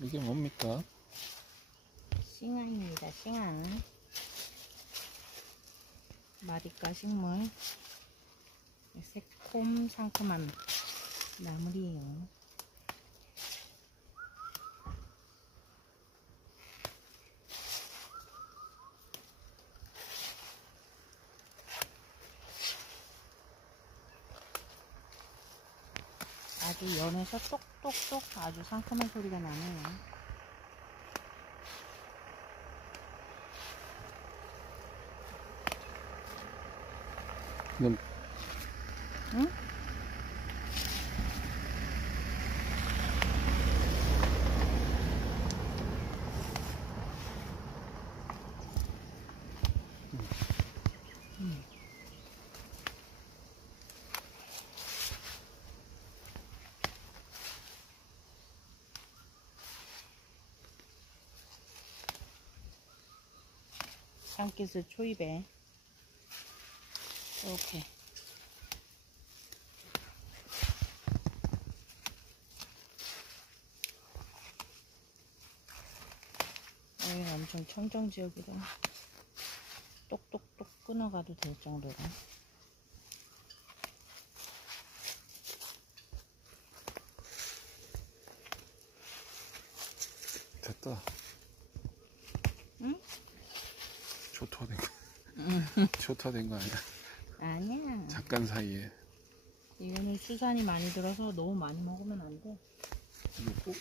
이게 뭡니까? 싱아입니다. 싱아. 마리과 식물. 새콤 상큼한 나물이에요. 아주 연해서 똑똑똑 아주 상큼한 소리가 나네요. 이건 응? 산기슭 초입에 이렇게 여기는 엄청 청정지역이라 똑똑똑 끊어가도 될 정도로. 됐다. 응? 초토화된 거. 초토화된 거 아니야? 아니야. 잠깐 사이에. 이거는 수산이 많이 들어서 너무 많이 먹으면 안 돼. 놓고.